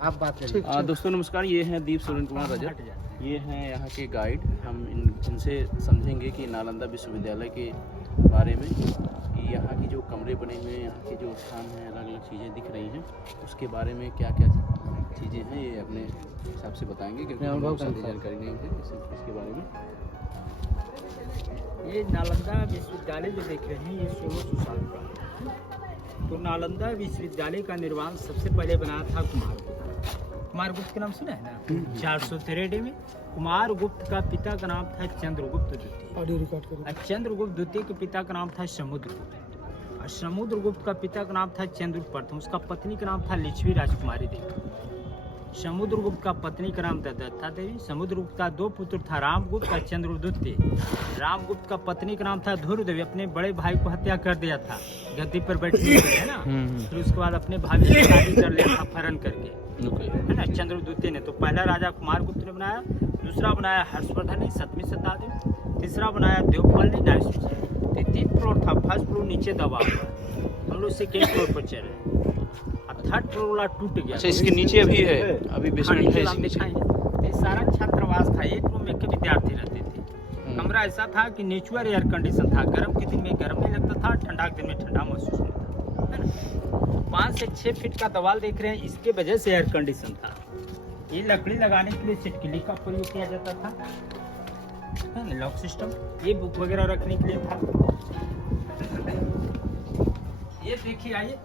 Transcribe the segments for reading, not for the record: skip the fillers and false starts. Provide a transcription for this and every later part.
आप बात दोस्तों नमस्कार, ये हैं दीप सुरेंद्र कुमार रजक। ये हैं यहाँ के गाइड। हम इनसे समझेंगे कि नालंदा विश्वविद्यालय के बारे में, कि यहाँ की जो कमरे बने हुए हैं, यहाँ के जो स्थान हैं, अलग अलग चीज़ें दिख रही हैं, उसके बारे में क्या क्या चीज़ें हैं ये अपने हिसाब से बताएंगे, क्योंकि अनुभव सारी जानकारी नहीं है इसके बारे में। ये नालंदा विश्वविद्यालय जो देख रहे हैं ये 1600 साल पुराना है। तो नालंदा विश्वविद्यालय का निर्माण सबसे पहले बनाया था कुमारगुप्त का नाम सुना है ना। 413 में कुमारगुप्त का पिता का नाम था चंद्रगुप्त द्वितीय। चंद्रगुप्त द्वितीय के पिता का नाम था समुद्रगुप्त, और समुद्रगुप्त का पिता का नाम था चंद्र प्रथम। उसका पत्नी का नाम था लिच्छवी राजकुमारी देवी। समुद्रगुप्त का पत्नी का नाम दत्ता देवी। समुद्रगुप्त का 2 पुत्र था, रामगुप्त का चंद्रगुप्त। रामगुप्त का पत्नी का नाम था ध्रुव देवी। अपने बड़े भाई को हत्या कर दिया था गद्दी पर बैठने के लिए, है ना। फिर उसके बाद अपने भाभी से शादी कर लिया था फरन करके, है ना, चंद्रगुप्त ने। तो पहला राजा कुमारगुप्त ने बनाया, दूसरा बनाया हर्षवर्धन ने 7वीं शताब्दी में, तीसरा बनाया देवपाल ने 9वीं शताब्दी। 3 फ्लोर था, फर्स्ट फ्लोर नीचे दबा हुआ, हम लोग सेकेंड फ्लोर पर चल रहे, थर्ड फ्लोर वाला टूट गया। अच्छा, इसके नीचे अभी है, अभी बेसमेंट है इसके नीचे। ये सारा छात्रावास था, एक रूम में के विद्यार्थी रहते थे। कमरा ऐसा था कि नेचुरल एयर कंडीशन था, गर्म के दिन में गर्म नहीं लगता था, ठंडा के दिन में ठंडा महसूस होता था, है ना। 5 से 6 फीट का दीवार देख रहे हैं, इसके वजह से एयर कंडीशन था। ये लकड़ी लगाने के लिए चिटकिली का प्रयोग किया जाता था, लॉक सिस्टम। ये बुक वगैरह रखने के लिए था। ये देखिए, आइए,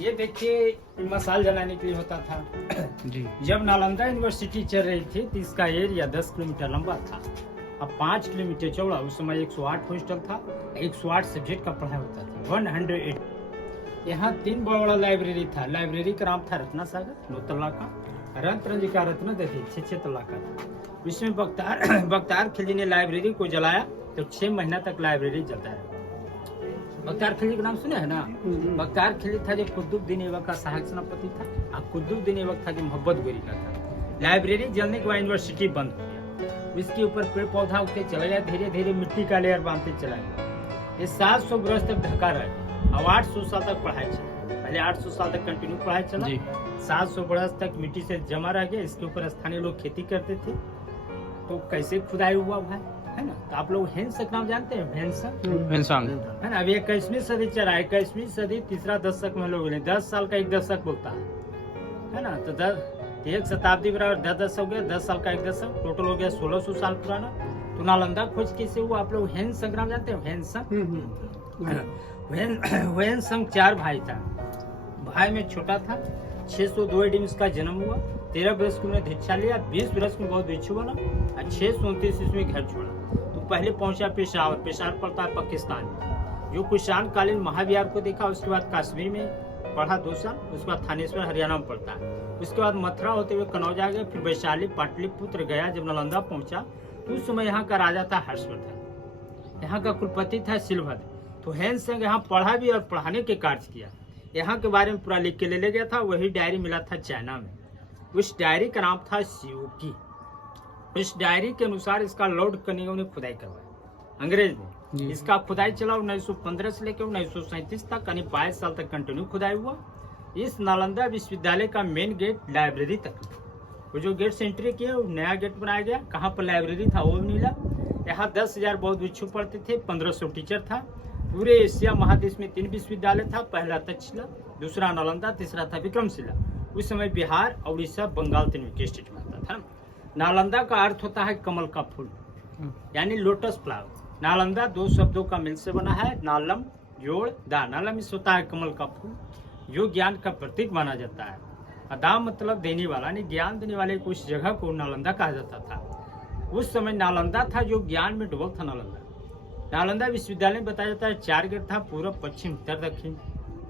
ये देखिए मसाल जलाने के लिए होता था जी। जब नालंदा यूनिवर्सिटी चल रही थी तो इसका एरिया 10 किलोमीटर लंबा था, अब 5 किलोमीटर चौड़ा। उस समय 108 हॉस्टल था, 108 सब्जेक्ट का पढ़ाई होता था, 108। यहाँ 3 बड़ा लाइब्रेरी था। लाइब्रेरी का नाम था रत्ना सागर 9 तल्ला का, रत्न जी का रत्न देवी 6 तल्ला का था। इसमें बख्तियार खिलजी ने लाइब्रेरी को जलाया तो 6 महीना तक लाइब्रेरी जलता रहा। बख्तियार खिलजी का नाम सुने है ना। बख्तियार खिलजी था जो कुतुबुद्दीन ऐबक का सहायक सेनापति था, और कुतुबुद्दीन ऐबक था जो मोहब्बत गोरी का था। लाइब्रेरी जलने के बाद यूनिवर्सिटी बंद हो गया। इसके ऊपर पेड़ पौधा उगते चले गए, धीरे धीरे मिट्टी का लेयर बांधते चला गया। ये 700 बरस तक ढका रहा, अब 800 साल तक पढ़ाई चला। पहले 800 साल तक कंटिन्यू पढ़ाई चला, 700 बरस तक मिट्टी से जमा रह गया। इसके ऊपर स्थानीय लोग खेती करते थे। तो कैसे खुदाई हुआ भाई, है ना। तो आप लोग हेनसक नाम जानते हैं, हेनसंग, है ना। अभी 21वीं सदी चला, 21वीं सदी तीसरा दशक में लोग 10 साल का 1 दशक बोलता है ना। तो 1 शताब्दी बराबर 10 दशक हो गया, 10 साल का 1 दशक, टोटल हो गया 1600 साल पुराना। तो नालंदा खोज कैसे हुआ, आप लोग हेनसंग नाम जानते हैं, हेनसंग 4 भाई था। भाई में छोटा था, 602 ईस्वी में उसका जन्म हुआ। 13 वर्ष की उम्र में दीक्षा लिया, 20 वर्ष में बहुत भिक्षु बना, और 629 ईस्वी में घर छोड़ा। तो पहले पहुंचा पेशावर पड़ता है पाकिस्तान में, जो कुशाण कालीन महाविहार को देखा। उसके बाद कश्मीर में पढ़ा 2 साल, उसके बाद थानेश्वर हरियाणा में पढ़ता है। उसके बाद मथुरा होते हुए कनौज आ गया, फिर वैशाली पाटलिपुत्र गया। जब नालंदा पहुंचा तो उस समय यहाँ का राजा था हर्षवर्धन, यहाँ का कुलपति था शिलभद्र। तो हेनसंग यहाँ पढ़ा भी और पढ़ाने के कार्य किया। यहाँ के बारे में पूरा लिख के ले गया था। वही डायरी मिला था चाइना में, उस डायरी का नाम था सियोकी। इस डायरी के अनुसार इसका लॉर्ड कनिंघम ने खुदाई करवाया अंग्रेज में। इसका खुदाई चला 1915 से लेकर 1937 तक, यानी 22 साल तक कंटिन्यू खुदाई हुआ। इस नालंदा विश्वविद्यालय का मेन गेट लाइब्रेरी तक, वो जो गेट से एंट्री किया वो नया गेट बनाया गया। कहाँ पर लाइब्रेरी था वो भी मिला। यहाँ 10,000 बौद्ध भिक्षु पढ़ते थे, 1500 टीचर था। पूरे एशिया महादेश में 3 विश्वविद्यालय था, पहला तक्षशिला, दूसरा नालंदा, तीसरा था विक्रमशिला। उस समय बिहार, उड़ीसा, बंगाल 3 स्टेट में आता था। नालंदा का अर्थ होता है कमल का फूल, यानी लोटस फ्लावर। नालंदा 2 शब्दों का मिल से बना है, नालम जोड़ दा। नालम इस होता है कमल का फूल, जो ज्ञान का प्रतीक माना जाता है। अदा मतलब देने वाला, यानी ज्ञान देने वाले को उस जगह को नालंदा कहा जाता था। उस समय नालंदा था जो ज्ञान में डुबल था। नालंदा विश्वविद्यालय में बताया जाता है 4 गेट था, पूर्व, पश्चिम, उत्तर, दक्षिण।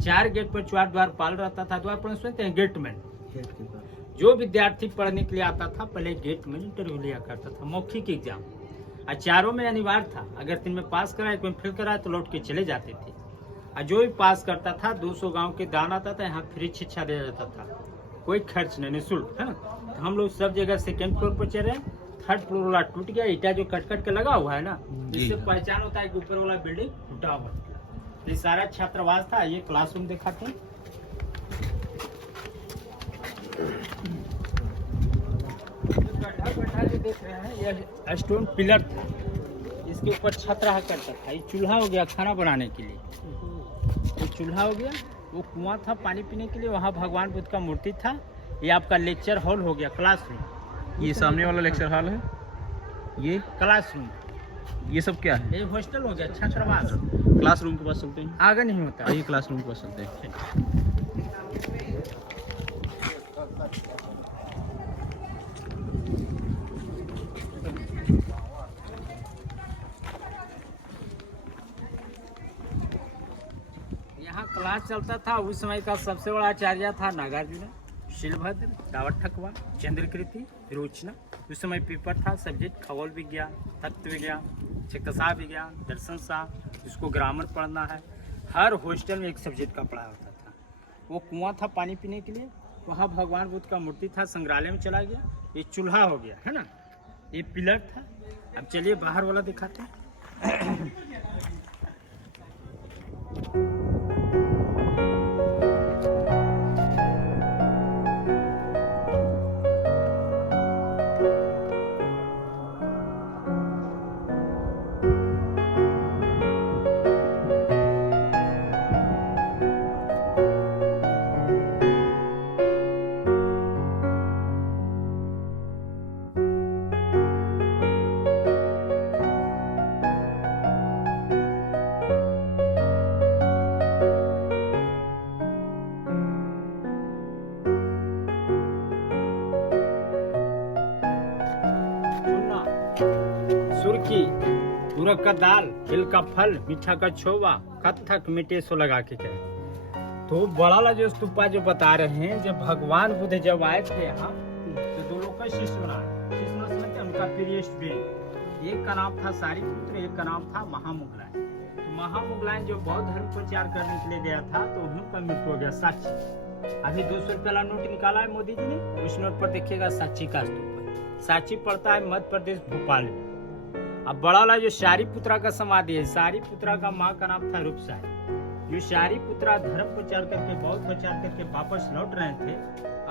4 गेट पर 4 द्वारपाल रहता था। द्वारपाल सुनते हैं, गेटमैन। जो विद्यार्थी पढ़ने के लिए आता था पहले गेट में इंटरव्यू लिया करता था, मौखिक एग्जाम। और 4 में अनिवार्य था, अगर 3 में पास कराए, कोई फेल कराए तो लौट के चले जाते थे। और जो भी पास करता था 200 गांव के दान आता था, यहाँ फ्री शिक्षा दिया जाता था, कोई खर्च नहीं, निःशुल्क, है ना। तो हम लोग सब जगह 2nd फ्लोर पर चल रहे हैं। 3rd फ्लोर वाला टूट गया, ईटा जो कट कट के लगा हुआ है ना, जिससे पहचान होता है कि ऊपर वाला बिल्डिंग टूटा हुआ। ये सारा छात्रावास था। ये क्लासरूम दिखाते हैं। देख रहे हैं यह स्टोन पिलर था, इसके ऊपर छत रहा करता था। ये चूल्हा हो गया खाना बनाने के लिए, ये चूल्हा हो गया। वो कुआं था पानी पीने के लिए, वहाँ भगवान बुद्ध का मूर्ति था। ये आपका लेक्चर हॉल हो गया, क्लासरूम। ये सामने वाला लेक्चर हॉल है, ये क्लासरूम। ये सब क्या है? ये हॉस्टल हो गया, छात्रावास। क्लासरूम के पास चलते हैं, आगे नहीं होता। आइए क्लासरूम के पास चलते हैं। यहाँ क्लास चलता था। उस समय का सबसे बड़ा आचार्य था नागार्जुन, शिलभद्र, दावत ठकवा, चंद्रकृति, रोचना। उस समय पेपर था सब्जेक्ट खगोल विज्ञान, तत्व विज्ञान, चिकित्सा विज्ञान, दर्शन शास्त्र, जिसको ग्रामर पढ़ना है। हर हॉस्टल में एक सब्जेक्ट का पढ़ा होता था। वो कुआं था पानी पीने के लिए, वहाँ भगवान बुद्ध का मूर्ति था, संग्रहालय में चला गया। ये चूल्हा हो गया है ना, ये पिलर था। अब चलिए बाहर वाला दिखाते हैं। सुर्खी, उड़द का दाल, तिल का फल, मीठा का छोवा, कत्थक मीठे सो लगा के कहे। तो बड़ा वाला जो स्तूपा जो बता रहे हैं, जब भगवान बुद्ध जब आए थे यहाँ, तो दो लोग का शिष्य बनाए। उनका प्रिय स्टूडेंट, एक का नाम था सारिपुत्र, एक का नाम था महामुगलायन। तो महामुगलायन जो बौद्ध धर्म प्रचार करने के लिए गया था, तो उनका मृत्यु हो गया। साक्षी, अभी 200 रुपये वाला नोट निकाला है मोदी जी ने, उस नोट पर देखिएगा साक्षी का स्तूप। साक्षी पड़ता है मध्य प्रदेश भोपाल में। अब बड़ा वाला जो शारिपुत्रा का समाधि है, शारिपुत्रा का माँ का नाम था रूपसाई। जो शारिपुत्रा धर्म प्रचार करके बौद्ध प्रचार करके वापस लौट रहे थे,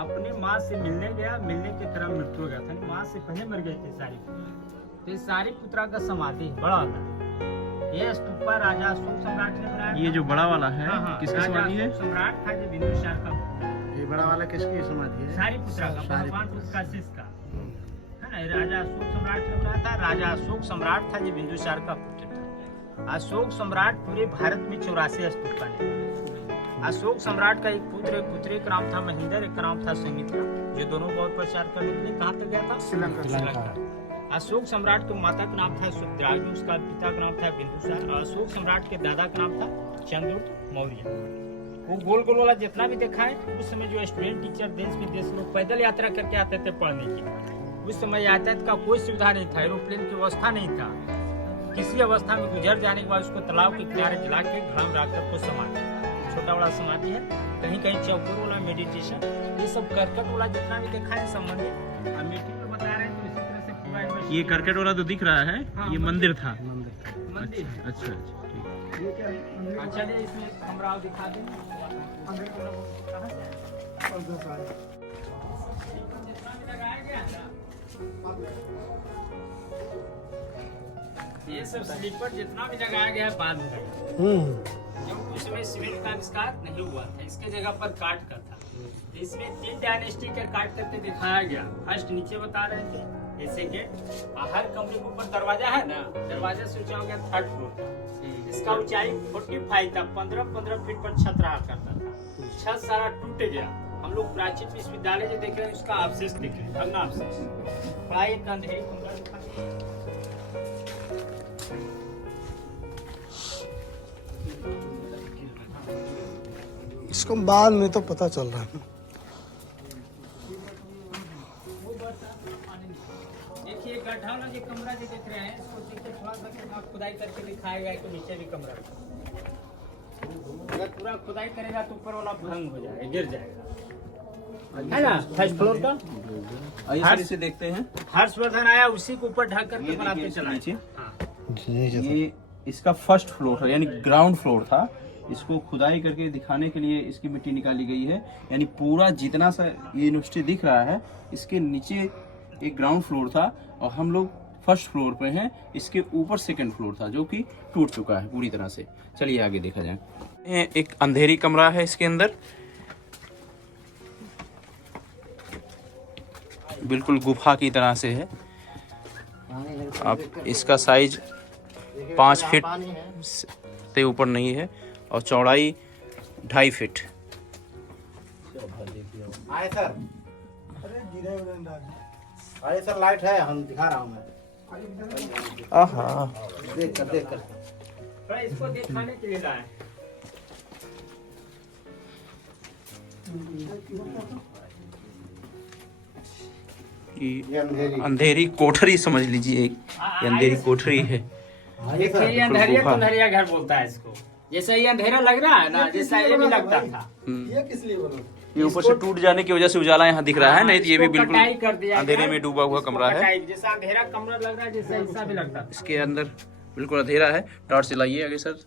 अपने माँ से मिलने गया, मिलने के क्रम मृत्यु हो गया था। माँ से पहले मर गए थे शारिपुत्रा। तो शारिपुत्रा का समाधि बड़ा वाला, ये स्तूपा राजा अशोक सम्राट ने बनाया। ये जो बड़ा वाला है, किसकी समाधि है? सम्राट था जो बिंदुसार का। ये बड़ा वाला किसकी समाधि है? शारिपुत्रा का, भगवान बुद्ध का शिष्य का। राजा अशोक सम्राट ने बनाया था। राजा अशोक सम्राट था जो बिंदुसार का पुत्र था। अशोक सम्राट पूरे भारत में 84 स्तूप बने। अशोक सम्राट का एक पुत्र का नाम था महेंद्र, एक का नाम था सुमित्रा, जो दोनों बौद्ध प्रचार करने के लिए कहाँ तक गया था? श्रीलंका। अशोक सम्राट की माता का नाम था सुद्राग्नि, उसका पिता का नाम था बिंदुसार, और अशोक सम्राट के दादा का नाम था चंद्रगुप्त मौर्य। वो गोल गोल वाला जितना भी देखा है, उस समय जो स्टूडेंट टीचर देश विदेश लोग पैदल यात्रा करके आते थे पढ़ने के लिए। उस समय यातायात का कोई सुविधा नहीं था, एरोप्लेन की व्यवस्था नहीं था। किसी अवस्था में गुजर जाने के बाद उसको तालाब के किनारे जला के घाम रखकर को समाधि, छोटा बड़ा समाधि है। कहीं कहीं चौकोर वाला मेडिटेशन, ये सब करकट वाला जितना भी देखा है संबंधित मीटिंग में बता रहे हैं। तो इसी तरह से पूरा ये करकट वाला तो दिख रहा है, ये मंदिर था। मंदिर। अच्छा, ठीक। अच्छा, इसमें कमरा दिखा दें। ये सब स्लीपर जितना भी लगाया गया है बाद में लगाया, क्योंकि उसमें सीमेंट का आविष्कार नहीं हुआ था, इसके जगह पर काट का था। इसमें 3 डायनेस्टी का काट करके दिखाया गया। फर्स्ट नीचे बता रहे थे, ये सेकेंड, हर कमरे के ऊपर दरवाजा है ना, दरवाजा से ऊंचा हो गया 3rd फ्लोर। इसका ऊंचाई 45 था, 15 फीट पर छत रहा करता था। छत सारा टूट गया। हम लोग प्राचीन विश्वविद्यालय जो देख रहे हैं, उसका अवशेष देख रहे हैं, भग्नावशेष। पढ़ाई एक अंधेरी कमरा दिखा। इसको बाद में तो पता चल रहा है। देखिए गड्ढा वाला जो कमरा जो देख रहे हैं, इसको देखिए थोड़ा सा खुदाई करके दिखाया गया है कि नीचे भी कमरा है। अगर पूरा खुदाई करेगा तो ऊपर वाला भंग हो जाएगा, गिर जाएगा, है ना। 1st फ्लोर का आइए इसे देखते हैं। हर्षवर्धन आया, उसी के ऊपर ढक करके बनाते चला। ये इसका 1st फ्लोर था, यानी ग्राउंड फ्लोर था। इसको खुदाई करके दिखाने के लिए इसकी मिट्टी निकाली गई है। यानी पूरा जितना सा ये यूनिवर्सिटी दिख रहा है, इसके नीचे एक ग्राउंड फ्लोर था और हम लोग फर्स्ट फ्लोर पे हैं। इसके ऊपर सेकंड फ्लोर था जो कि टूट चुका है पूरी तरह से। चलिए आगे देखा जाए। ये एक अंधेरी कमरा है, इसके अंदर बिल्कुल गुफा की तरह से है। अब इसका साइज 5 फीट से ऊपर नहीं है और चौड़ाई 2.5 फीट। आए सर, अरे सर लाइट है, हम दिखा रहा हूँ मैं। आहा, देख कर थोड़ा इसको दिखाने के लिए लाए। ये अंधेरी। अंधेरी कोठरी समझ लीजिए, ये अंधेरी कोठरी है। आइए सर, ये अंधेरिया कुंधरिया घर बोलता है इसको। जैसे ये अंधेरा लग रहा है ना, जैसा ये भी लगता था। ये किस लिए बना? ये ऊपर से टूट जाने की वजह से उजाला यहाँ दिख रहा है, नहीं तो ये भी इसको कटाई कर बिल्कुल दिया अंधेरे गया। में डूबा हुआ कमरा है। कटाई, जैसा अंधेरा कमरा लग रहा है, जैसा ऐसा भी लगता था। इसके अंदर बिल्कुल अंधेरा है। टॉर्च चलाइए आगे सर,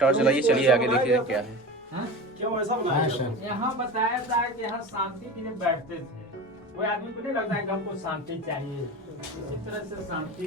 टॉर्च चलाइए, चलिए आगे देखिए क्या है। हाँ? क्यों ऐसा बनाया सर? यहाँ बताया था कि यहाँ शांति के लिए बैठते थे। कोई आदमी को नहीं लगता है कि हमको शांति चाहिए, इस तरह से शांति